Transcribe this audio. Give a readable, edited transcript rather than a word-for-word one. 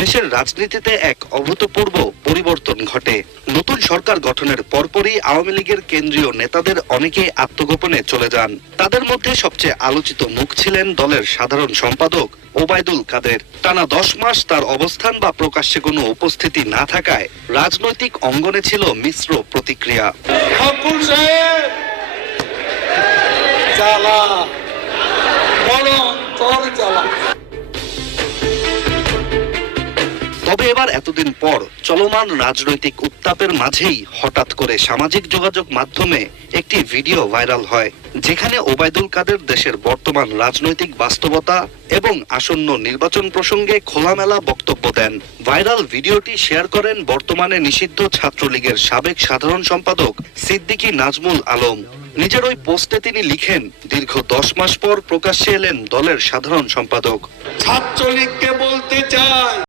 দেশের রাজনীতিতে এক অভূতপূর্ব পরিবর্তন ঘটে। নতুন সরকার গঠনের পরপরই আওয়ামী লীগের কেন্দ্রীয় নেতাদের অনেকেই আত্মগোপনে চলে যান। তাদের মধ্যে সবচেয়ে আলোচিত মুখ ছিলেন দলের সাধারণ সম্পাদক ওবায়দুল কাদের। টানা 10 মাস তার অবস্থান বা প্রকাশ্যে কোনো উপস্থিতি না থাকায় রাজনৈতিক অঙ্গনে ছিল মিশ্র প্রতিক্রিয়া। তবে এবার এতদিন পর চলমান রাজনৈতিক উত্তাপের মাঝেই হঠাৎ করে সামাজিক যোগাযোগ মাধ্যমে একটি ভিডিও ভাইরাল হয়, যেখানে ওবায়দুল কাদের দেশের বর্তমান রাজনৈতিক বাস্তবতা এবং আসন্ন নির্বাচন প্রসঙ্গে খোলামেলা বক্তব্য দেন। ভাইরাল ভিডিওটি শেয়ার করেন বর্তমানে নিষিদ্ধ ছাত্রলীগের সাবেক সাধারণ সম্পাদক সিদ্দিকী নাজমুল আলম। নিজের ওই পোস্টে তিনি লিখেন, দীর্ঘ 10 মাস পর প্রকাশ্যে এলেন দলের সাধারণ সম্পাদক। ছাত্রলীগকে বলতে চাই,